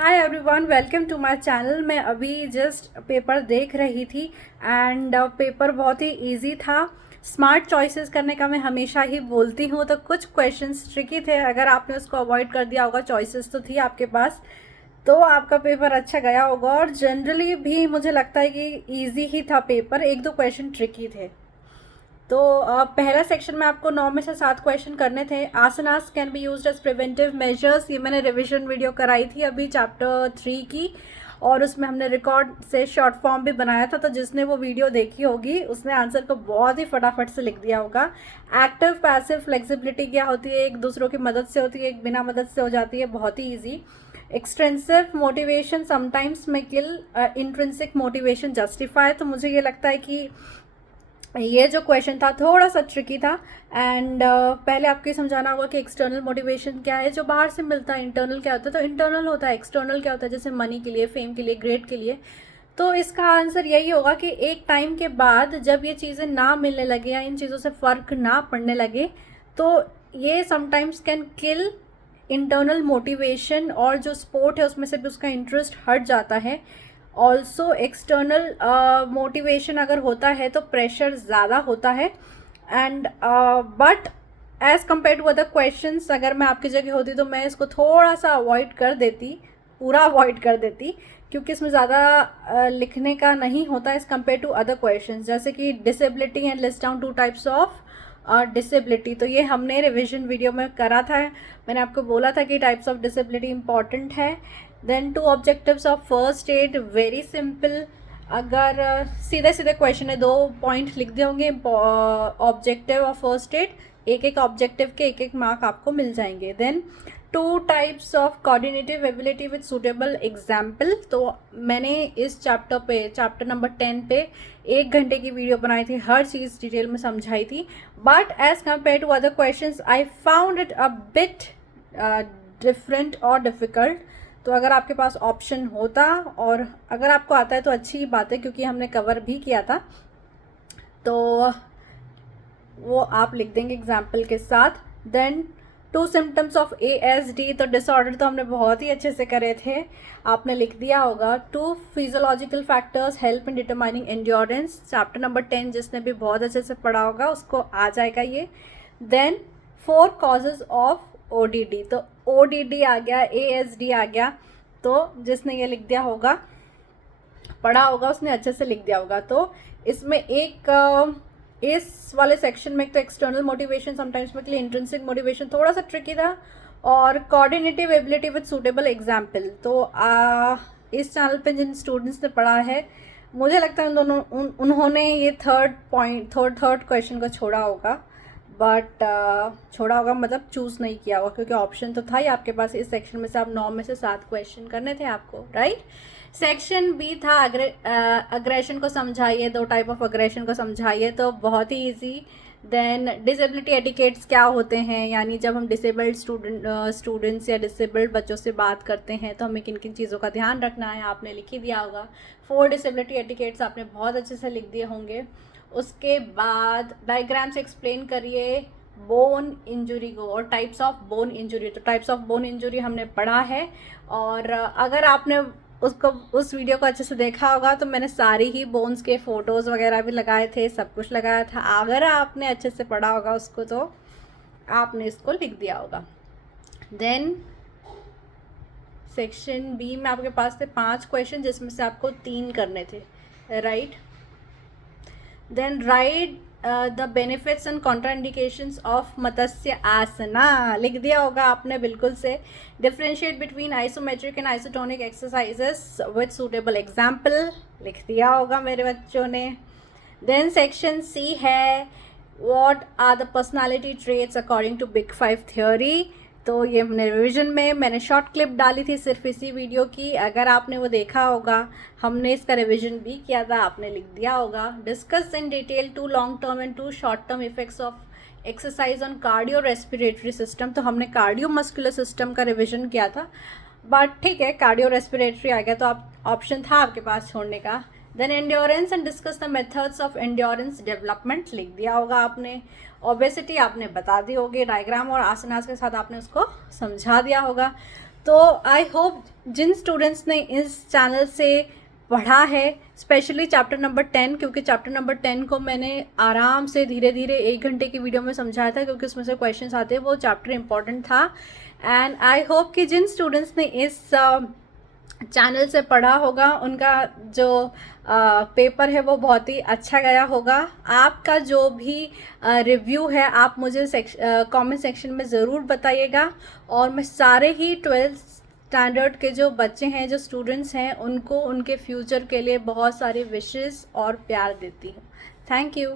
Hi everyone, welcome to my channel. मैं अभी just paper देख रही थी एंड पेपर बहुत ही इजी था। स्मार्ट चॉइसेस करने का मैं हमेशा ही बोलती हूँ, तो कुछ क्वेश्चंस ट्रिकी थे। अगर आपने उसको अवॉइड कर दिया होगा, चॉइसेस तो थी आपके पास, तो आपका पेपर अच्छा गया होगा। और जनरली भी मुझे लगता है कि इजी ही था पेपर, एक दो क्वेश्चन ट्रिकी थे। तो पहला सेक्शन में आपको 9 में से 7 क्वेश्चन करने थे। Asanas can be used as preventive measures, ये मैंने रिवीजन वीडियो कराई थी अभी चैप्टर 3 की, और उसमें हमने रिकॉर्ड से शॉर्ट फॉर्म भी बनाया था। तो जिसने वो वीडियो देखी होगी उसने आंसर को बहुत ही फटाफट से लिख दिया होगा। एक्टिव पैसिव फ्लेक्सिबिलिटी क्या होती है, एक दूसरों की मदद से होती है, एक बिना मदद से हो जाती है, बहुत ही ईजी। एक्सट्रेंसिव मोटिवेशन समटाइम्स में किल इंट्रिंसिक मोटिवेशन जस्टिफाई। तो मुझे ये लगता है कि ये जो क्वेश्चन था थोड़ा सा ट्रिकी था। एंड पहले आपको ये समझाना होगा कि एक्सटर्नल मोटिवेशन क्या है, जो बाहर से मिलता है। इंटरनल क्या होता है, तो इंटरनल होता है। एक्सटर्नल क्या होता है, जैसे मनी के लिए, फेम के लिए, ग्रेड के लिए। तो इसका आंसर यही होगा कि एक टाइम के बाद जब ये चीज़ें ना मिलने लगे या इन चीज़ों से फ़र्क ना पड़ने लगे, तो ये sometimes can kill internal motivation, और जो स्पोर्ट है उसमें से भी उसका इंटरेस्ट हट जाता है। ऑल्सो एक्सटर्नल मोटिवेशन अगर होता है तो प्रेशर ज़्यादा होता है। And but as compare to other questions, अगर मैं आपकी जगह होती तो मैं इसको थोड़ा सा अवॉइड कर देती, पूरा अवॉइड कर देती, क्योंकि इसमें ज़्यादा लिखने का नहीं होता as compare to other questions, जैसे कि disability and list down 2 types of disability. तो ये हमने रिविजन वीडियो में करा था। मैंने आपको बोला था कि टाइप्स ऑफ डिसेबिलिटी इंपॉर्टेंट है। Then 2 objectives of first aid, very simple. अगर सीधे सीधे क्वेश्चन है, 2 पॉइंट लिख दिए होंगे ऑब्जेक्टिव ऑफ फर्स्ट एड, एक एक ऑब्जेक्टिव के एक एक मार्क आपको मिल जाएंगे। Then 2 types of coordinative ability with suitable example. तो मैंने इस चैप्टर नंबर 10 पे 1 घंटे की वीडियो बनाई थी, हर चीज़ डिटेल में समझाई थी। But as compare to other questions I found it a bit different और डिफ़िकल्ट। तो अगर आपके पास ऑप्शन होता, और अगर आपको आता है तो अच्छी बात है, क्योंकि हमने कवर भी किया था, तो वो आप लिख देंगे एग्जाम्पल के साथ। देन 2 सिम्टम्स ऑफ ASD, तो डिसऑर्डर तो हमने बहुत ही अच्छे से करे थे, आपने लिख दिया होगा। 2 physiological factors help in determining endurance, chapter number 10 जिसने भी बहुत अच्छे से पढ़ा होगा उसको आ जाएगा ये। देन 4 कॉजेज ऑफ ODD, तो ODD आ गया, ASD आ गया, तो जिसने ये लिख दिया होगा, पढ़ा होगा, उसने अच्छे से लिख दिया होगा। तो इसमें इस वाले सेक्शन में एक तो एक्सटर्नल मोटिवेशन समटाइम्स में के लिए इंट्रिंसिक मोटिवेशन थोड़ा सा ट्रिकी था, और coordinative ability with suitable example. तो इस चैनल पे जिन स्टूडेंट्स ने पढ़ा है, मुझे लगता है उन्होंने ये थर्ड क्वेश्चन को छोड़ा होगा। बट छोड़ा होगा मतलब चूज़ नहीं किया होगा, क्योंकि ऑप्शन तो था ही आपके पास। इस सेक्शन में से आप 9 में से 7 क्वेश्चन करने थे आपको, राइट। सेक्शन बी था अग्रेशन को समझाइए, 2 टाइप ऑफ अग्रेशन को समझाइए, तो बहुत ही इजी। देन डिसेबिलिटी एटिकेट्स क्या होते हैं, यानी जब हम डिसेबल्ड स्टूडेंट्स या डिसेबल्ड बच्चों से बात करते हैं तो हमें किन किन चीज़ों का ध्यान रखना है, आपने लिख ही दिया होगा। 4 डिसेबिलिटी एटिकेट्स आपने बहुत अच्छे से लिख दिए होंगे। उसके बाद डायग्राम से एक्सप्लेन करिए बोन इंजुरी को, और टाइप्स ऑफ बोन इंजुरी। तो टाइप्स ऑफ बोन इंजुरी हमने पढ़ा है, और अगर आपने उस वीडियो को अच्छे से देखा होगा तो मैंने सारी ही बोन्स के फ़ोटोज़ वगैरह भी लगाए थे, सब कुछ लगाया था। अगर आपने अच्छे से पढ़ा होगा उसको तो आपने इसको लिख दिया होगा। देन सेक्शन बी में आपके पास थे 5 क्वेश्चन, जिसमें से आपको 3 करने थे, right. Then write the benefits and contraindications of matsya asana, लिख दिया होगा आपने बिल्कुल से। Differentiate between isometric and isotonic exercises with suitable example, लिख दिया होगा मेरे बच्चों ने। देन सेक्शन सी है what are the personality traits according to big 5 theory. तो ये हमने रिविजन में मैंने शॉर्ट क्लिप डाली थी सिर्फ इसी वीडियो की, अगर आपने वो देखा होगा, हमने इसका रिविजन भी किया था, आपने लिख दिया होगा। Discuss in detail 2 long term and 2 short term effects of exercise on cardio respiratory system. तो हमने कार्डियो मस्कुलर सिस्टम का रिविजन किया था, बट ठीक है, कार्डियो रेस्पिरेटरी आ गया तो आप ऑप्शन था आपके पास छोड़ने का। Then endurance and discuss the methods of endurance development, लिख दिया होगा आपने। ओबेसिटी आपने बता दी होगी, डायग्राम और आसनास के साथ आपने उसको समझा दिया होगा। तो आई होप जिन स्टूडेंट्स ने इस चैनल से पढ़ा है, स्पेशली चैप्टर नंबर 10, क्योंकि चैप्टर नंबर 10 को मैंने आराम से धीरे धीरे 1 घंटे की वीडियो में समझाया था, क्योंकि उसमें से क्वेश्चंस आते हैं, वो चैप्टर इंपॉर्टेंट था। एंड आई होप कि जिन स्टूडेंट्स ने इस चैनल से पढ़ा होगा, उनका जो पेपर है वो बहुत ही अच्छा गया होगा। आपका जो भी रिव्यू है आप मुझे कमेंट सेक्शन में ज़रूर बताइएगा, और मैं सारे ही 12th स्टैंडर्ड के जो बच्चे हैं, जो स्टूडेंट्स हैं, उनको उनके फ्यूचर के लिए बहुत सारी विशेस और प्यार देती हूँ। Thank you.